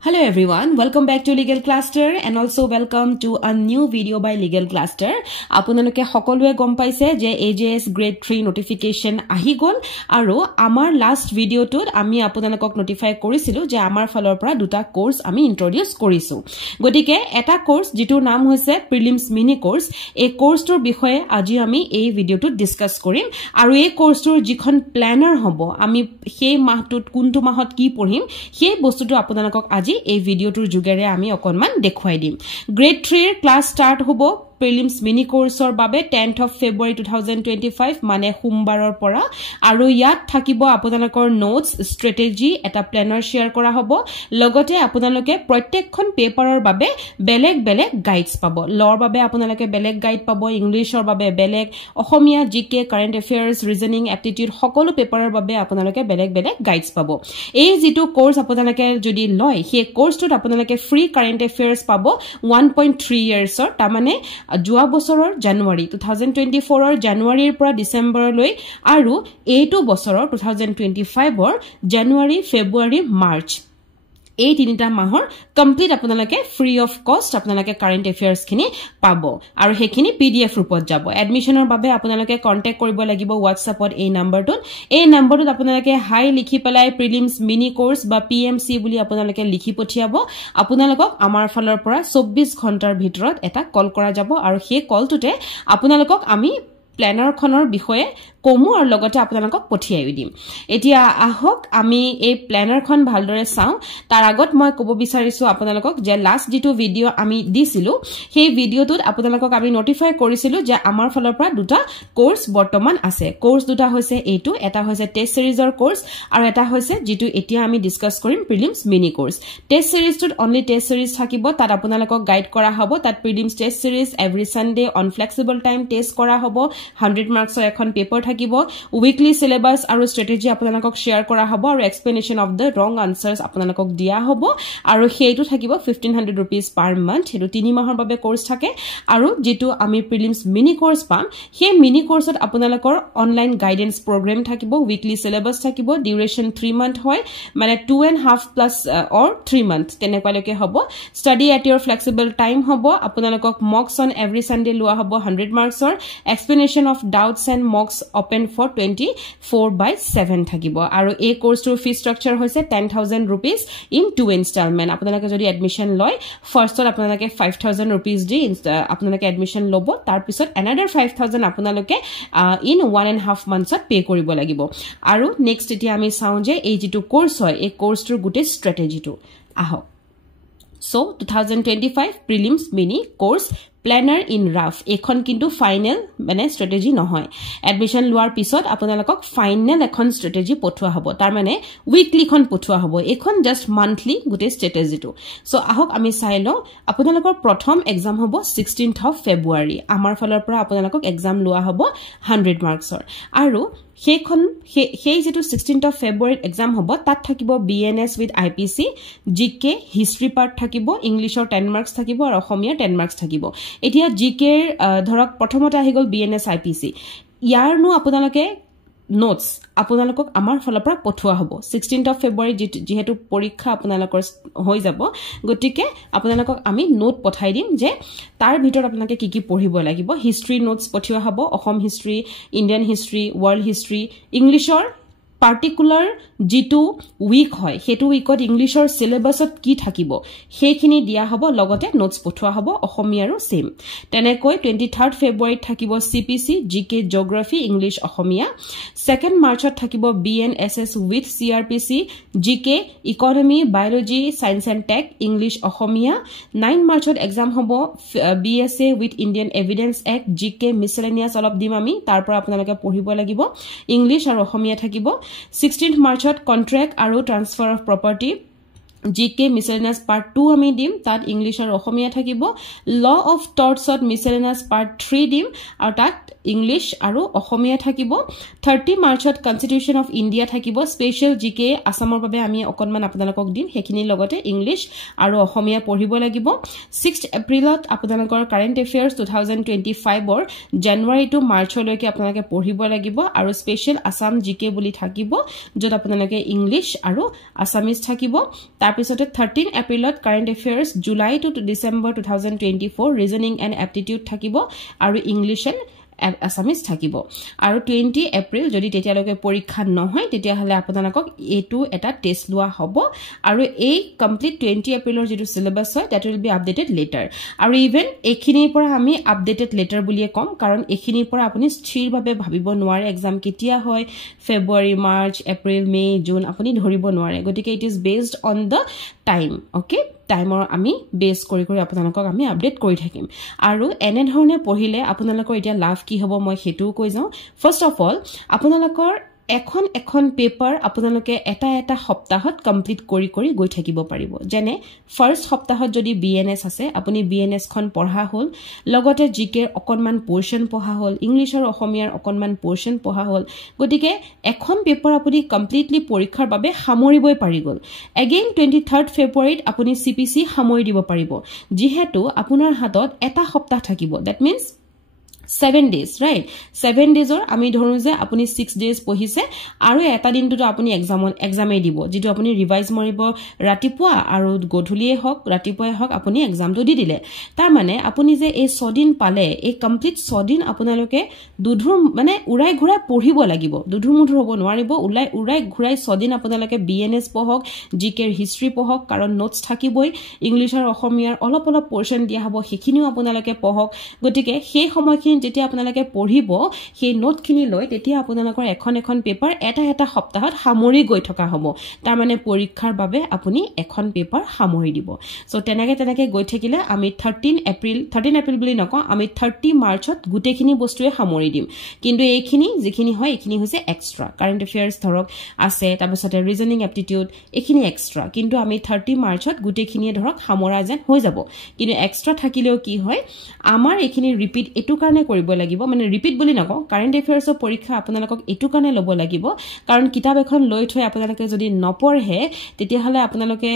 Hello everyone, welcome back to Legal Cluster and also welcome to a new video by Legal Cluster. Apunaloke hokolwe gom paise je AJS grade 3 notification ahi gol aru amar last video tut ami apunalokok notify korisilu je amar falor pora duta course ami introduce korisu. Gotike eta course jitur naam hoise prelims mini course. Ei course tur bikhoye aji ami ei video tut discuss korim aru ei course tur jikhon planner hobo ami sei mah tut kuntu mahot ki porhim sei bostu tu apunalokok এই ভিডিওটোৰ যোগেৰে আমি অকনমান দেখুৱাই দিম grade 3 ৰ class start হ'ব prelims mini course or babe 10th of February 2025 mane সোমবাৰৰ পৰা আৰু ইয়াত থাকিব আপোনালোকৰ notes strategy এটা planner share কৰা হ'ব লগতে আপোনালোকে প্ৰত্যেকখন পেপাৰৰ বাবে বেলেগ বেলেগ গাইডছ পাব লৰ বাবে আপোনালোকে বেলেগ গাইড পাব ইংলিশৰ বাবে বেলেগ অসমীয়া জিকে কাৰেন্ট এফেয়াৰ্স ৰিজনিং এপ্টিটিউড সকলো পেপাৰৰ বাবে আপোনালোকে বেলেগ বেলেগ গাইডছ পাব এই যেটো কোৰ্স আপোনালোকে যদি লয় সেই কোৰ্সটোত আপোনালোকে ফ্ৰী কাৰেন্ট এফেয়াৰ্স পাব 1.3 ইয়াৰ্ছৰ তাৰমানে জুৱা বছৰৰ জানুৱাৰী 2024 ৰ জানুৱাৰীৰ পৰা ডিসেম্বৰলৈ আৰু এইটো বছৰৰ 2025 ৰ জানুৱাৰী ফেব্ৰুৱাৰী মাৰ্চ এই তিনিটা মাহৰ কমপ্লিট আপোনালোকে ফ্ৰী অফ কষ্ট আপোনালোকে কাৰেন্ট এফেয়াৰ্স খিনি পাব আৰু হেখিনি পিডিএফ ৰূপত যাব এডমিশনৰ বাবে আপোনালোকে কন্টাক্ট কৰিব লাগিব WhatsAppত এই নম্বৰটোত আপোনালোকে হাই লিখি পেলাই প্ৰিলিমছ মিনি কোৰ্স বা পিএমসি বুলি আপোনালোকে লিখি পঠিয়াব আপোনালোকক আমাৰ ফালৰ পৰা 24 ঘণ্টাৰ ভিতৰত এটা কল কৰা যাব আৰু সেই কলটোতে আপোনালোকক আমি প্ল্যানাৰ খনৰ বিষয়ে কমু আৰু লগতে আপোনালোকক পঠিয়াই দিম এতিয়া আহক আমি এই প্ল্যানাৰ খন ভালদৰে চাও তাৰ আগত মই ক'ব বিচাৰিছো আপোনালোকক যে লাষ্ট যেটো ভিডিও আমি দিছিলো সেই ভিডিওটোত আপোনালোকক আমি নোটিফাই কৰিছিলো যে আমাৰ ফালৰ পৰা দুটা কোৰ্স বৰ্তমান আছে কোৰ্স দুটা হৈছে এইটো এটা হৈছে টেষ্ট সিৰিজৰ কোৰ্স আৰু এটা হৈছে যেটো এতিয়া আমি ডিসকাস কৰিম প্ৰিলিমছ মিনি কোৰ্স টেষ্ট সিৰিজটোত অনলি টেষ্ট সিৰিজ থাকিব তাত আপোনালোকক গাইড কৰা হ'ব তাত prelims test series every Sunday on flexible time test কৰা হ'ব 100 মাৰ্কছৰ এখন পেপাৰ থাকিব উইকলি সিলেবাস আৰু স্ট্ৰেটেজি আপোনালোকক শেয়াৰ কৰা হ'ব আৰু এক্সপ্লেনেশন অফ দা ৰং আনসাৰ্স আপোনালোকক দিয়া হ'ব আৰু হেইটো থাকিব 1500 rupees পাৰ মান্থ হেতু 3 মাহৰ বাবে কোৰ্স থাকে আৰু যেটো আমি প্ৰিলিমছ মিনি কোৰ্স পাম সেই মিনি কোৰ্সত আপোনালোকৰ অনলাইন গাইডেন্স প্ৰগ্ৰাম থাকিব উইকলি সিলেবাস থাকিব ডিউৰেচন 3 মান্থ হয় মানে 2.5 প্লাস অৰ 3 মান্থ তেনেকুৱালৈকে হ'ব study at your flexible time হ'ব আপোনালোকক মক্স অন এভৰি সানডে লোৱা হ'ব 100 মাৰ্কছৰ explanation of doubts and mocks open for 24/7 থাকিব আৰু এই কোৰ্সটোৰ ফি স্ট্ৰাকচাৰ হৈছে 10000 rupees in 2 installment আপোনালোকে যদি এডমিশন লয় ফাৰ্ষ্টত আপোনালোকে 5000 rupees দি আপোনালোকে এডমিশন লব তাৰ পিছত another 5000 আপোনালোকে in 1.5 monthsত পে কৰিব লাগিব আৰু নেক্সট এতিয়া আমি চাও যে এই যেটো কোৰ্স হয় এই কোৰ্সটোৰ গুটে স্ট্ৰেটেজিটো আহক So 2025 prelims mini course planner in rough এখন কিন্তু ফাইনাল মানে স্ট্ৰেটেজি নহয় এডমিশন লোৱাৰ পিছত আপোনালোকক ফাইনাল এখন স্ট্ৰেটেজি পঠোৱা হ'ব তাৰ মানে উইকলি খন পঠোৱা হ'ব এখন জাস্ট মান্থলি গুটে স্ট্ৰেটেজিটো সো আহক আমি চাই লও আপোনালোকৰ প্ৰথম এক্সাম হ'ব 16th of February আমাৰ ফালৰ পৰা আপোনালোকক এক্সাম লোৱা হ'ব 100 মাৰ্কছৰ আৰু সেই যেটো 16th of February এক্সাম হ'ব তাত থাকিব BNS with IPC GK history part থাকিব ইংলিশৰ 10 মাৰ্কস থাকিব আৰু অসমীয়া 10 মাৰ্কস থাকিব এতিয়া GK ধৰক প্ৰথমতে আহি গল BNS IPC ইয়াৰনো আপোনালোকে নোটস আপোনালোকক আমাৰ ফালৰ পৰা পঠোৱা হ'ব 16th of February যেহেতু পৰীক্ষা আপোনালোকৰ হৈ যাব গতিকে আপোনালোকক আমি নোট পঠাই দিম যে তাৰ ভিতৰত আপোনালোকে কি কি পঢ়িব লাগিব হিষ্ট্ৰী নোটস পঠিওৱা হ'ব Assam history Indian history world history ইংলিশৰ পাৰ্টিকুলাৰ যেটো উইক হয় হেতু উইকত ইংলিশৰ সিলেবাসত কি থাকিব হেখিনি দিয়া হ'ব লগতে নোটস পঠোৱা হ'ব অসমীয়াৰো সেম তেনেকৈ 23rd February থাকিব CPC GK geography English Assamese 2nd মাৰ্চত থাকিব BNSS with CRPC GK economy biology science and tech English Assamese 9 মাৰ্চত এক্সাম হ'ব BSA with Indian Evidence Act GK miscellaneous অলপ দিম আমি তাৰ পৰা আপোনালোকে পঢ়িব লাগিব ইংলিশ আৰু অসমীয়া থাকিব 16th মাৰ্চত কন্ট্ৰাক্ট আৰু transfer of property GK miscellaneous part 2 আমি দিম তাত ইংলিশ আৰু অসমীয়া থাকিব ল অফ টৰ্টছত miscellaneous part 3 দিম আৰু তাত ইংলিশ আৰু অসমীয়া থাকিব 30 মাৰ্চত কনস্টিটিউশন অফ ইন্ডিয়া থাকিব স্পেশাল GK আসামৰ বাবে আমি অকনমান আপোনালোকক দিম হেখিনি লগতে ইংলিশ আৰু অসমীয়া পঢ়িব লাগিব 6th এপ্ৰিলত আপোনালোকৰ কাৰেন্ট এফেয়াৰ্স 2025 ৰ জানুৱাৰী টু মাৰ্চলৈকে আপোনালোকে পঢ়িব লাগিব আৰু স্পেশাল আসাম GK বুলি থাকিব যত আপোনালোকে ইংলিশ আৰু আসামিজ থাকিব তাৰ পিছতে 13 এপ্ৰিলত current affairs July to December 2024 reasoning and aptitude থাকিব আৰু ইংলিছ এণ্ড আসামিজ থাকিব আৰু 20 এপ্ৰিল যদি তেতিয়ালৈকে পৰীক্ষা নহয় তেতিয়াহলে আপোনালোকক এটো এটা টেষ্ট লোৱা হ'ব আৰু এই কমপ্লিট 20 এপ্ৰিলৰ যেটো সিলেবাস হয় that will be updated later আৰু ইভেন এখিনিৰ পৰা আমি আপডেটেড লেটাৰ বুলিয়ে কম কাৰণ এখিনিৰ পৰা আপুনি স্থিৰভাৱে ভাবিব নোৱাৰে এক্সাম কেতিয়া হয় ফেব্ৰুৱাৰী মাৰ্চ এপ্ৰিল মে জুন আপুনি ধৰিব নোৱাৰে গতিকে it is based on the time okay টাইমৰ আমি বেস কৰি আপোনালোকক আমি আপডেট কৰি থাকিম আৰু এনে ধৰণে পঢ়িলে আপোনালোকৰ এতিয়া লাভ কি হ'ব মই হেতু কৈ যাও ফাৰ্স্ট অফ অল আপোনালোকৰ এখন পেপাৰ আপোনালোকে এটা সপ্তাহত কমপ্লিট কৰি গৈ থাকিব পাৰিব যেনে ফাৰ্স্ট সপ্তাহত যদি বিএনএছ আছে আপুনি বিএনএছ খন পঢ়া হ'ল লগতে জিকে অকনমান পোৰশন পঢ়া হ'ল ইংলিশ আৰু অসমীয়াৰ অকনমান পোৰশন পঢ়া হ'ল গতিকে এখন পেপাৰ আপুনি কমপ্লিটলি পৰীক্ষাৰ বাবে সামৰিবই পাৰি গল এগেইন 23rd ফেব্ৰুৱাৰীত আপুনি সিপিসি সামৰি দিব পাৰিব যিহেতু আপোনাৰ হাতত এটা সপ্তাহ থাকিব that means 7 days right 7 days or আমি ধৰো যে আপুনি 6 days পঢ়িছে আৰু এটা দিনটো আপুনি এক্সামে দিব যেটো আপুনি ৰিভাইজ মাৰিব ৰাতিপুৱা আৰু গধূলিয়ে হক ৰাতিপুৱাই হক আপুনি এক্সামটো দি দিলে তাৰ মানে আপুনি যে এই 6 দিন পালে এই কমপ্লিট 6 দিন আপোনালোকে দুধুৰ মানে উৰাই ঘুৰাই পঢ়িব লাগিব দুধুৰ মুধুৰ হ'ব নোৱাৰিব উৰাই ঘুৰাই 6 দিন আপোনালোকে বিএনএছ পঢ়ক জিকেৰ হিষ্ট্ৰী পঢ়ক কাৰণ নোটছ থাকিবই ইংলিশ আৰু অসমীয়াৰ অলপ পোৰশন দিয়া হ'ব সেইখিনিও আপোনালোকে পঢ়ক গতিকে সেই সময়খিনি যেতিয়া আপোনালোকে পঢ়িব সেই নোটখিনি লৈ তেতিয়া আপোনালোকৰ এখন পেপাৰ এটা সপ্তাহত সামৰি গৈ থকা হ'ব তাৰ মানে পৰীক্ষাৰ বাবে আপুনি এখন পেপাৰ সামৰি দিব সো তেনেকে গৈ থাকিলে আমি 13 এপ্ৰিল বুলি নকওঁ আমি 30 মাৰ্চত গুটেখিনি বস্তুৱে সামৰি দিম কিন্তু এইখিনি যিখিনি হয় এইখিনি হৈছে এক্সট্ৰা কাৰেন্ট এফেয়াৰ্স ধৰক আছে তাৰপিছতে ৰিজনিং এপ্টিটিউড এইখিনি এক্সট্ৰা কিন্তু আমি 30 মাৰ্চত গুটেখিনি ধৰক সামৰা যেন হৈ যাব কিন্তু এক্সট্ৰা থাকিলেও কি হয় আমাৰ এইখিনি ৰিপিট এটু কাৰণে কৰিব লাগিব মানে ৰিপিট বুলি নকওঁ কাৰেন্ট এফেয়াৰ্সৰ পৰীক্ষা আপোনালোকক এটু কাৰণে লব লাগিব কাৰণ কিতাপ এখন লৈ থৈ আপোনালোকে যদি নপঢ়ে তেতিয়াহলে আপোনালোকে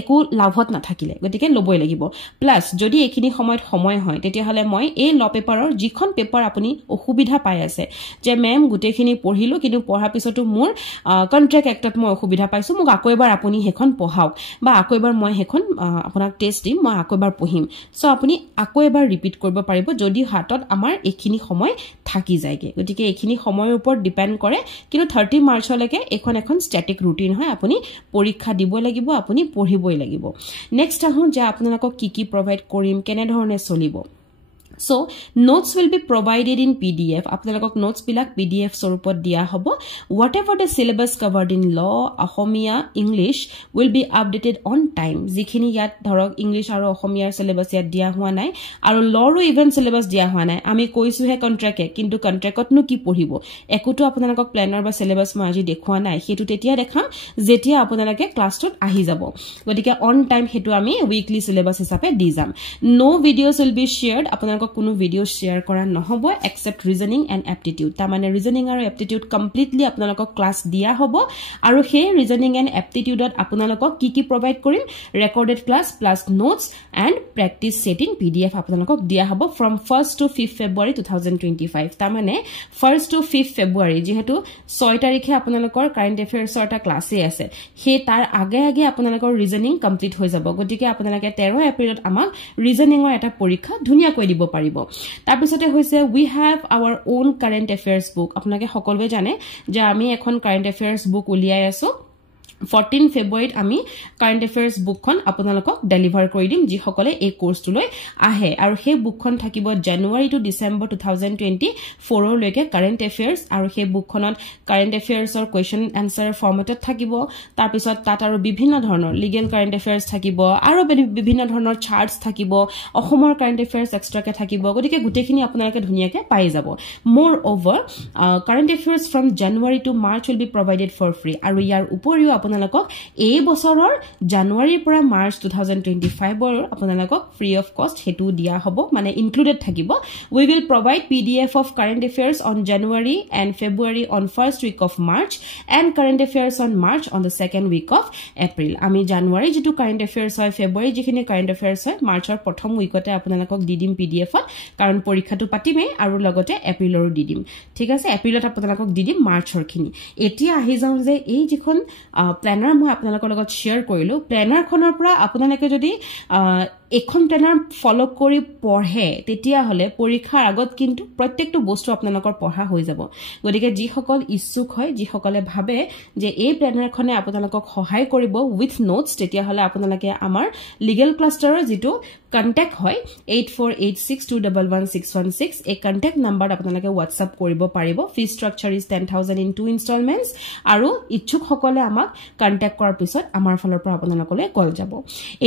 একো লাভত নাথাকিলে গতিকে লবই লাগিব প্লাস যদি এখিনি সময়ত সময় হয় তেতিয়াহলে মই এই ল পেপাৰৰ যিখন পেপাৰ আপুনি অসুবিধা পাই আছে যে মেম গুটেখিনি পঢ়িলো কিন্তু পঢ়া পিছতো মোৰ কন্ট্ৰাক্ট এক্টত মই অসুবিধা পাইছো মোক আকৌ এবাৰ আপুনি হেখন পঢ়াওক বা আকৌ এবাৰ মই হেখন আপোনাক টেষ্ট দিম মই আকৌ এবাৰ পঢ়িম সো আপুনি আকৌ এবাৰ ৰিপিট কৰিব পাৰিব যদি হাতত আমাৰ এখিনি সময় থাকি যায়গে গতিকে এখিনি সময়ৰ ওপৰত ডিপেন্ড কৰে কিন্তু 30 মাৰ্চলৈকে এখন ষ্টেটিক ৰুটিন হয় আপুনি পৰীক্ষা দিব লাগিব আপুনি পঢ়িব লাগিব নেক্সট আহো যে আপোনালোকক কি প্ৰভাইড কৰিম কেনে ধৰণে চলিব So notes will be provided in PDF আপোনালোকক notes বিলাক PDF স্বৰূপত দিয়া হ'ব whatever the syllabus covered in law Asomiya english will be updated on time যিখিনি ইয়াত ধৰক english আৰু অসমীয়াৰ syllabus ইয়াত দিয়া হোৱা নাই আৰু law ৰো ইভেন syllabus দিয়া হোৱা নাই আমি কৈছো হে কন্ট্ৰাক্টে কিন্তু কন্ট্ৰাক্টত নো কি পঢ়িব একোটো আপোনালোকক প্ল্যানাৰ বা syllabus মই আজি দেখুৱা নাই হেতু তেতিয়া দেখাম যেতিয়া আপোনালোকে ক্লাছটোত আহি যাব গতিকে অন টাইম হেতু আমি উইকলি syllabus হিচাপে দি যাম no videos will be shared আপোনালোকক কোনো ভিডিও শেয়ার কৰা নহব এক্সেপ্ট ৰিজনিং এণ্ড এপ্টিটিউড তাৰ মানে ৰিজনিং আৰু এপ্টিটিউড কমপ্লিটলি আপোনালোকক ক্লাছ দিয়া হ'ব আৰু সেই ৰিজনিং এণ্ড এপ্টিটিউডত আপোনালোকক কি প্ৰভাইড কৰিম recorded class plus notes and practice set in PDF আপোনালোকক দিয়া হ'ব ফ্ৰম 1st to 5th ফেব্ৰুৱাৰী 2025 তাৰ মানে 1st to 5th ফেব্ৰুৱাৰী যেহেতু 6 তাৰিখে আপোনালোকৰ কাৰেন্ট এফেয়াৰ্সৰ এটা ক্লাছে আছে হে তাৰ আগে আপোনালোকৰ ৰিজনিং কমপ্লিট হৈ যাব গতিকে আপোনালোকে 13 এপ্ৰিলত আমাক ৰিজনিংৰ এটা পৰীক্ষা ধুনিয়া কৈ দিব পাৰিব তাৰ পিছতে হৈছে we have our own current affairs book আপোনালোকে সকলোৱে জানে যে আমি এখন কাৰেন্ট এফেয়াৰ্স বুক উলিয়াই আছো 14 ফেব্ৰুৱাৰীত আমি কাৰেন্ট এফেয়াৰ্স বুকখন আপোনালোকক ডেলিভাৰ কৰি দিম যি সকলে এই কোৰ্সটো লৈ আহে আৰু সেই বুকখন থাকিব জানুৱাৰী টু ডিসেম্বৰ 2024 লৈকে কাৰেন্ট এফেয়াৰ্স আৰু সেই বুকখনত কাৰেন্ট এফেয়াৰ্সৰ কোৱেশ্চন আনসাৰ ফৰমেটত থাকিব তাৰ পিছত তাত আৰু বিভিন্ন ধৰণৰ লিগেল কাৰেন্ট এফেয়াৰ্স থাকিব আৰু বিভিন্ন ধৰণৰ চাৰ্টস থাকিব অসমৰ কাৰেন্ট এফেয়াৰ্স এক্সট্ৰাকে থাকিব গতিকে গুটেখিনি আপোনালোকে ধুনিয়াকে পাই যাব মোৰ over current affairs from January to March will be provided for free আৰু ইয়াৰ উপৰিও আপোনালোকক এই বছৰৰ জানুৱাৰীৰ পৰা মাৰ্চ 2025 ৰ আপোনালোকক ফ্ৰী অফ কষ্ট হেতু দিয়া হ'ব মানে ইনক্লুডেড থাকিব we will provide pdf of current affairs on January and February on first week of March and current affairs on March on the second week of April আমি জানুৱাৰী যেটো current affairs হয় ফেব্ৰুৱাৰী যিখিনি current affairs হয় মাৰ্চৰ প্ৰথম উইকতে আপোনালোকক দি দিম pdf ত কাৰণ পৰীক্ষাটো পাতিমে আৰু লগতে এপ্ৰিলৰো দি দিম ঠিক আছে এপ্ৰিলত আপোনালোকক দি দিম মাৰ্চৰ খিনি এতিয়া আহি যাও যে এই যিখন প্লেনাৰ মই আপোনালোকৰ লগত শ্বেয়াৰ কৰিলো প্লেনাৰখনৰ পৰা আপোনালোকে যদি এখন প্লেনাৰ ফলো কৰি পঢ়ে তেতিয়া হলে পৰীক্ষাৰ আগত কিন্তু প্ৰত্যেকটো বস্তু আপোনালোকৰ পঢ়া হৈ যাব গতিকে যি সকল ইচ্ছুক হয় যি সকলে ভাবে যে এই প্লেনাৰখনে আপোনালোকক সহায় কৰিব উইথ নোটছ তেতিয়া হলে আপোনালোকে আমাৰ লিগেল ক্লাষ্টাৰৰ যেটো কন্টাক্ট হয় 8486211616 এই কন্টাক্ট নাম্বাৰত আপোনালোকে WhatsApp কৰিব পাৰিব ফি ষ্ট্ৰাকচাৰ ইজ 10000 ইন 2 ইনষ্টলমেন্টস আৰু ইচ্ছুক সকলে আমাক কন্টাক্ট কৰাৰ পিছত আমাৰ ফালৰ পৰা আপোনালোকলৈ কল যাব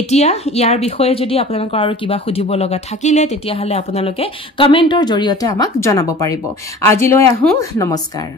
এতিয়া ইয়াৰ বিষয়ে যদি আপোনালোকৰ আৰু কিবা খুধিব লগা থাকিলে তেতিয়া হলে আপোনালোকে কমেন্টৰ জৰিয়তে আমাক জনাব পাৰিব আজিলৈ আহো নমস্কাৰ